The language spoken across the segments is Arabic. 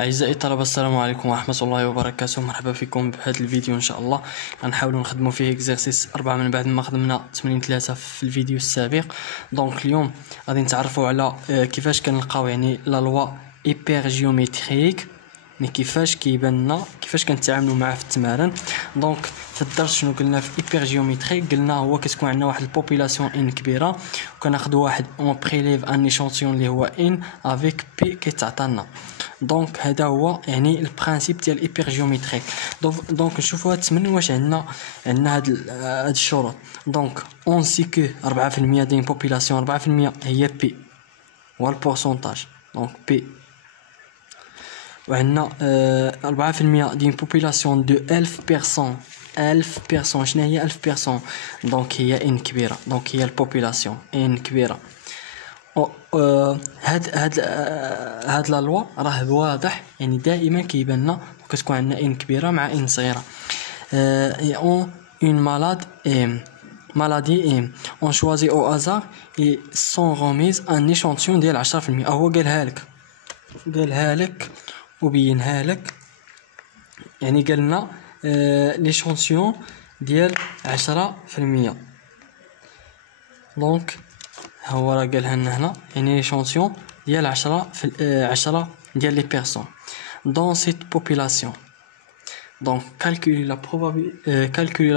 أعزائي الطلبة، السلام عليكم ورحمة الله وبركاته. مرحبا فيكم بهذا الفيديو. إن شاء الله غنحاولوا نخدموا فيه إكزرسيس 4 من بعد ما خدمنا تمرين 3 في الفيديو السابق. دونك اليوم غادي نتعرفوا على كيفاش كنلقاو لا لوا إيبر جيومتريك، كيفاش كيبان لنا كيفاش كنتعاملوا معاه في التمارين. دونك في الدرس شنو قلنا في ايبر جيومتريك؟ قلنا هو كتكون عندنا واحد البوبولاسيون ان كبيره، وكناخذوا واحد اون بريليف ان ايشانتيون اللي هو ان افيك بي كيتعطينا. دونك هذا هو يعني البرانسيپ ديال الايبر جيومتريك. دونك نشوفوا هاد التمرين واش عندنا هاد الشروط. دونك اون سي كو 4% ديال بوبولاسيون، 4% هي بي هو البورسونتاج. دونك بي وعندنا 4% ديال بوبولاسيون دو 1000 بيرسون. 1000 بيرسون شنو هي 1000 بيرسون؟ دونك هي ان كبيره، دونك هي البوبولاسيون ان كبيره. هاد لا لوا راه واضح، يعني دائما كيبان لنا كتكون عندنا ان كبيره مع ان صغيره. اون اون مالادي ام اون شوازي او ازار اي سون روميز ان ايشانتيون ديال 10%. هو قالها لك وبينها لك، يعني قالنا ليشانتيون ديال 10%. دونك هو راه قالها لنا هنا، يعني ليشانتيون ديال 10 ديال لي بيرسون dans cette population. Donc calculer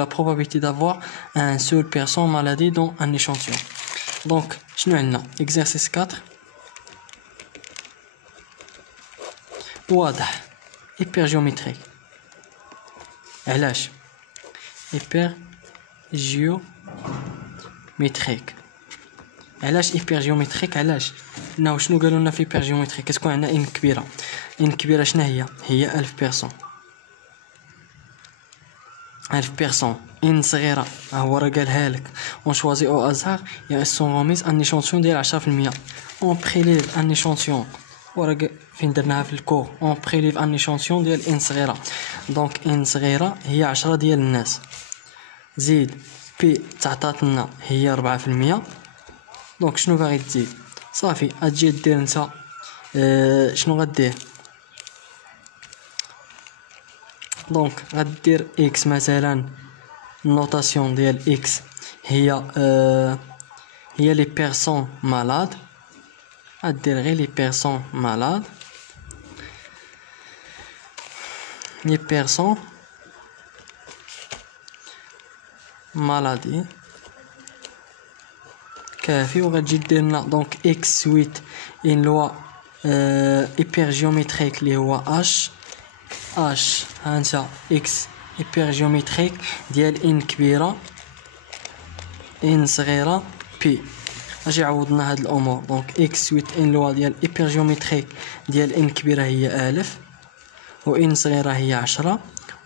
la probabilité d'avoir un seul personne maladie dans un échantillon. Donc شنو عندنا exercice 4 واضح hyper géométrique. علاش hyper géométrique؟ علاش hyper géométrique؟ علاش ناو شنو قالوا لنا في hyper géométrique؟ كتكون عندنا ان كبيره. ان كبيره شنو هي 1000 بيرسون. 1000 بيرسون. ان صغيره هو راه قالها لك اون شوازي او ازار يا سون روميز ان ايشانتيون ديال 10%. اون بريليف ان ايشانتيون، وراه فين درناها في الكور، اون بريليف ان ايشانتيون ديال ان صغيره. دونك ان صغيره هي 10 ديال الناس، زيد بي تعطات لنا هي 4%. دونك شنو باغي تزيد؟ صافي غتجي دير نتا شنو غدير؟ دونك غدير اكس مثلا، النوتاسيون ديال اكس هي لي بيرسون مالاد. غدير غير لي بيرسون مالاد، لي بيرسون مالادي كافي. وغتجي دير لنا دونك اكس سويت ان لوا ايبر جيومتريك اللي هو اش هانتا اكس ايبر جيومتريك ديال ان كبيره ان صغيره بي. اجي عوضنا هاد الامور. دونك اكس سويت ان لوا ديال ايبر جيومتريك ديال ان كبيره هي 1000، و ان صغيره هي 10،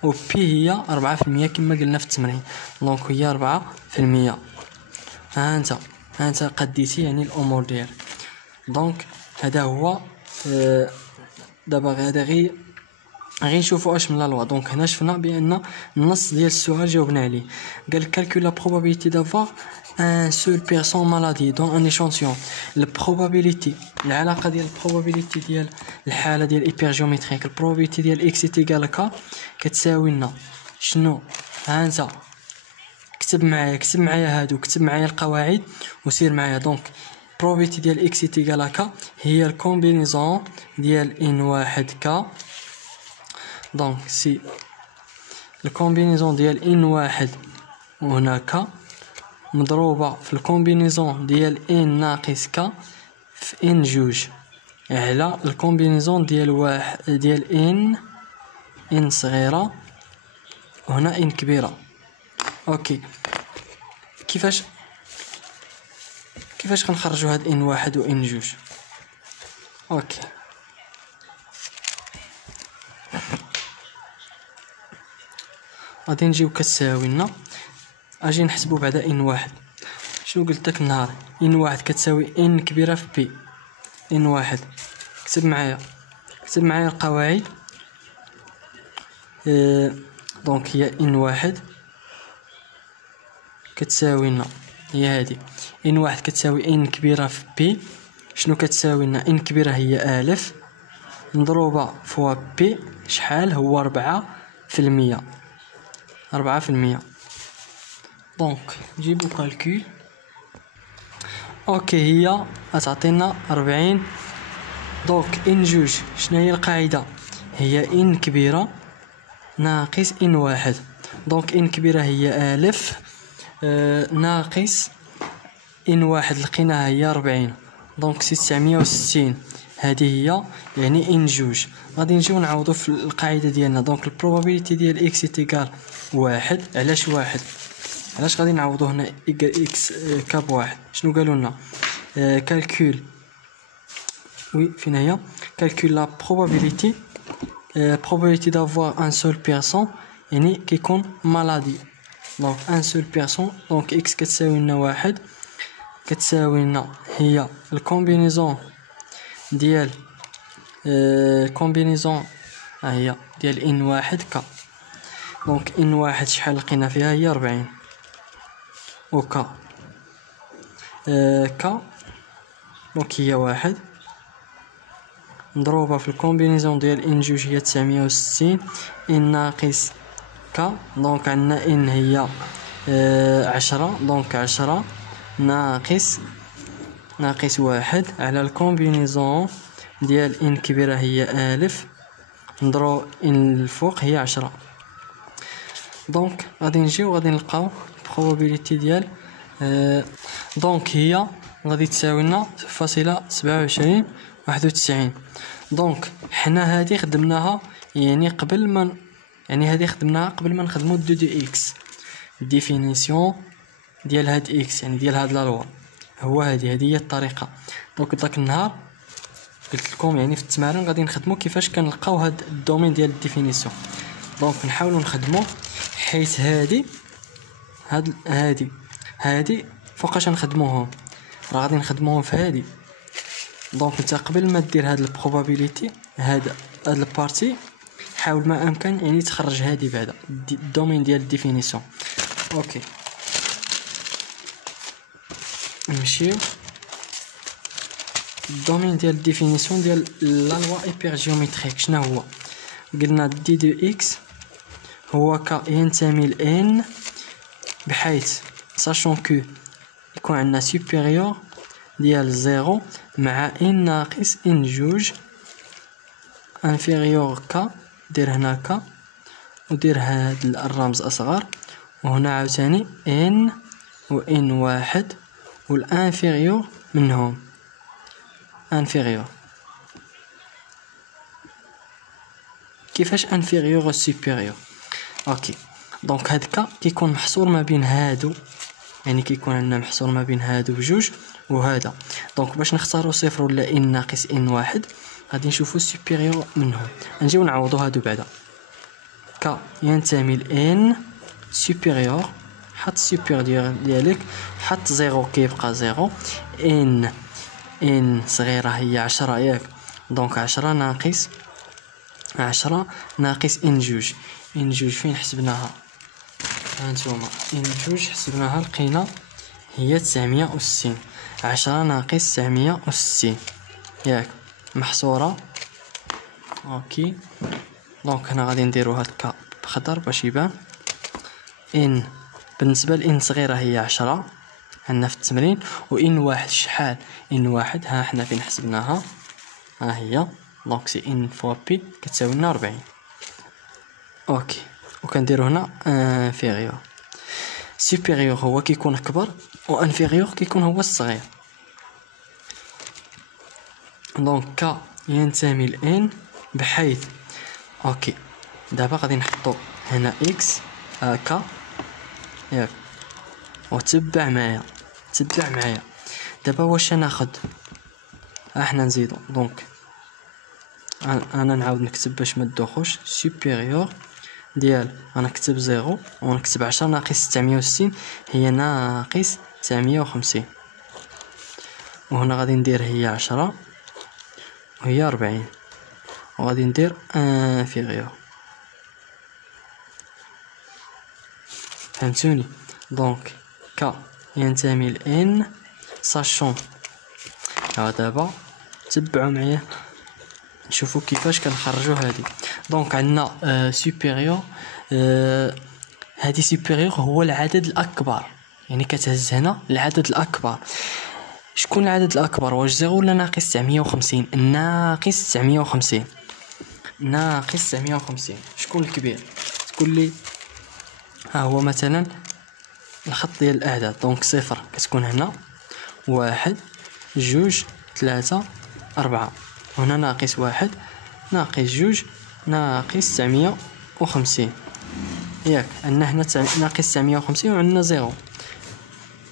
و بي هي 4% كما قلنا في التمرين. دونك هي 4%. هانتا قديتي يعني الامور ديالك. دونك هذا هو. دابا هذا غير نشوفوا اش من لا لوا. دونك هنا شفنا بان النص ديال السؤال جاوبنا عليه. قال calcule la probabilité d'avoir un seul personne maladie dans un échantillon. البروبابيليتي، العلاقه ديال البروبابيليتي ديال الحاله ديال ايبر جيومتريك، البروبابيليتي ديال اكس تيكال ك كتساوي لنا شنو؟ هانتا كتب معايا هادو، كتب معايا القواعد وسير معايا. دونك probabilité ديال اكس تيكال ك هي الكومبينيزون ديال ان واحد ك. دونك سي الكومبينيزون ديال ان واحد وهناك مضروبه في الكومبينيزون ديال ان ناقص ك في ان جوج على الكومبينيزون ديال واحد ديال ان صغيره وهنا ان كبيره. اوكي، كيفاش غنخرجوا هاد ان واحد و ان جوج؟ اوكي، غادي نجيو كتساوي لنا، اجي نحسبوا بعدا ان واحد. شنو قلت لك النهار؟ ان واحد كتساوي ان كبيره في بي. ان واحد كتب معايا القواعد. دونك هي ان واحد كتساوي لنا هي هادي، ان واحد كتساوي ان كبيره في بي. شنو كتساوي لنا؟ ان كبيره هي 1000 مضروبة فوا بي شحال هو 4%. 4%. دونك نجيبو كالكول. اوكي هي غتعطينا 40. دونك ان جوج شناهي القاعدة؟ هي ان كبيرة ناقص ان واحد. دونك ان كبيرة هي 1000 ناقص ان واحد لقيناها هي 40. دونك 960 هذه هي يعني ان جوج. غادي نجيو نعوضو في القاعدة ديالنا. دونك البروبابيليتي ديال اكس تيكال واحد. علاش واحد؟ علاش غادي نعوضو هنا اكس كاب واحد؟ شنو قالوا لنا؟ كالكول وي فين هي؟ كالكول لا probabilité probabilité d'avoir un seul personne يعني كيكون مالادي. دونك ان سول بيرسون. دونك اكس كتساوي لنا واحد، كتساوي لنا هي الكومبينيزون ديال كومبينيزون ها هي ديال ان واحد ك. دونك ان واحد شحال لقينا فيها هي 40 و ك ك دونك هي واحد مضروبة في الكومبينيزون ديال ان جوج هي 960 ان ناقص ك. دونك عندنا ان هي 10. دونك 10 ناقص واحد على الكومبينيزون ديال ان كبيرة هي 1000 نضرو ان الفوق هي 10. دونك غادي نجيو غادي نلقاو probability ديال دونك هي غادي تساوي لنا 0.2791. دونك حنا هذه خدمناها يعني قبل ما نخدمو دو دي اكس. ديفينيسيون ديال هاد اكس يعني ديال هاد لا لوا هو هذه هي الطريقه. دونك داك النهار قلت لكم يعني في التمارين غادي نخدمو كيفاش كنلقاو هاد الدومين ديال الديفينيسيون. دونك نحاولوا نخدمو حيت هادي فوقاش نخدموهم؟ راه غادي نخدموهم في هادي. دونك انت قبل ما دير هاد البروبابيليتي هاد البارتي حاول ما امكن يعني تخرج هادي بعدا الدومين ديال الديفينيسيون. اوكي نمشيو الدومين ديال الديفينيسيون ديال لا لوا ايبر جيومتريك. شنو هو؟ قلنا دي دو اكس هو ك ينتمي ل ان بحيث ساشون كو يكون عندنا سوبيريور ديال زيرو مع ان ناقص ان جوج انفيريور ك. دير هنا ك ودير هاد الرمز اصغر وهنا عاوتاني ان و ان واحد والانفيريور منهم انفيريور. كيفاش انفيريور و سوبيريور؟ اوكي دونك هاد ك كيكون محصور ما بين هادو يعني كيكون عندنا محصور ما بين هادو بجوج وهذا. دونك باش نختاروا صفر ولا ان ناقص ان واحد غادي نشوفوا سوبيريور منهم. نجيو نعوضوا هادو بعدا. ك ينتمي ل ان سوبيريور حط سوبيريور ديالك حط زيرو كيبقى زيرو. ان صغيره هي 10 ياك. دونك 10 ناقص ان جوج. ان جوج فين حسبناها؟ هانتوما ان جوج حسبناها لقينا هي 960. 10 ناقص 960 ياك محصورة. اوكي دونك هنا غادي نديرو هاد كا بخضر باش يبان. ان بالنسبة لان صغيرة هي 10 عندنا في التمرين. وان واحد شحال؟ ان واحد ها حنا فين حسبناها ها هي. دونك سي ان فوا بي كتساوي لنا 40. اوكي وكنديرو هنا انفيريور. سوبيريور هو كيكون كبر و انفيريور كيكون هو الصغير. دونك ك ينتمي ل ان بحيث اوكي دابا غادي نحطو هنا اكس ك ياك وتبع معايا دابا واش ناخد احنا نزيدو. دونك انا نعاود نكتب باش ما تدوخوش. سوبيريور ديال غنكتب زيرو ونكتب 10 ناقص 960 هي ناقص 950. وهنا غادي ندير هي 10 وهي 40 وغادي ندير انفيريور. فهمتوني؟ دونك ك ينتمي ل ان ساشون. دابا تبعوا معايا نشوفوا كيفاش كنخرجوا هذه. دونك عندنا سوبيريور، هذه سوبيريور هو العدد الاكبر، يعني كتهز هنا العدد الاكبر. شكون العدد الاكبر؟ واش زيرو ولا ناقص 950؟ ناقص 950. ناقص 950. شكون الكبير؟ تقول لي ها هو مثلا الخط ديال الاعداد. دونك صفر كتكون هنا، واحد جوج ثلاثة أربعة، هنا ناقص واحد ناقص جوج ناقص 950. ياك عندنا هنا ناقص 950 وعندنا زيرو.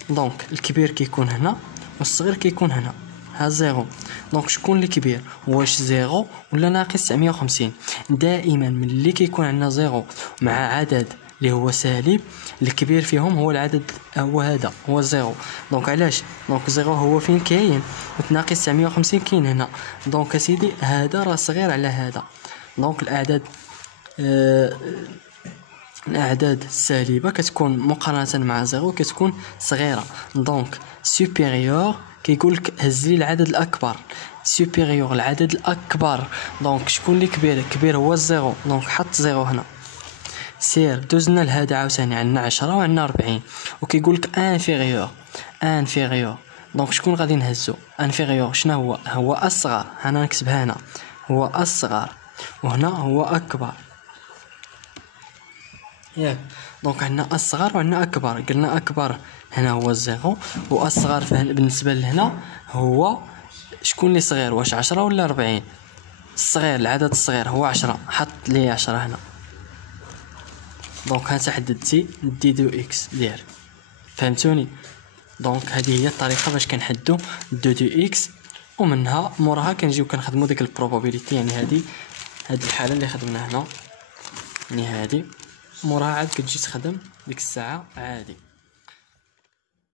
دونك الكبير كيكون هنا والصغير كيكون هنا، ها زيرو. دونك شكون اللي كبير؟ واش زيرو ولا ناقص 950؟ دائما ملي كيكون عندنا زيرو مع عدد اللي هو سالب، الكبير فيهم هو العدد، هو هذا، هو زيرو. دونك علاش؟ دونك زيرو هو فين كاين، وتناقص 950 كاين هنا. دونك اسيدي هذا راه صغير على هذا. دونك الاعداد الاعداد السالبه كتكون مقارنه مع زيرو كتكون صغيره. دونك سوبيريور كيقول لك هز لي العدد الاكبر، سوبيريور العدد الاكبر. دونك شكون اللي كبير؟ كبير هو الزيرو. دونك حط زيرو هنا. سير دوزنا لهذا عاوتاني، عندنا 10 وعندنا 40 وكيقول لك انفيريور. انفيريور دونك شكون غادي نهزو؟ انفيريور شنو هو؟ هو اصغر. انا نكتبها هنا، هو اصغر، وهنا هو اكبر. ياك دونك عندنا اصغر وعندنا اكبر. قلنا اكبر هنا هو الزيرو، واصغر بالنسبه لهنا هو شكون اللي صغير؟ واش 10 ولا 40؟ الصغير، العدد الصغير هو 10. حط لي 10 هنا. دونك هانت حددتي دي دو اكس ديالك. فهمتوني؟ دونك هذه هي الطريقه باش كنحددوا دو اكس، ومنها موراها كنجيو كنخدموا ديك البروبابيليتي. يعني هذه الحاله اللي خدمنا هنا، يعني هذه موراها عاد كتجي تخدم ديك الساعه عادي.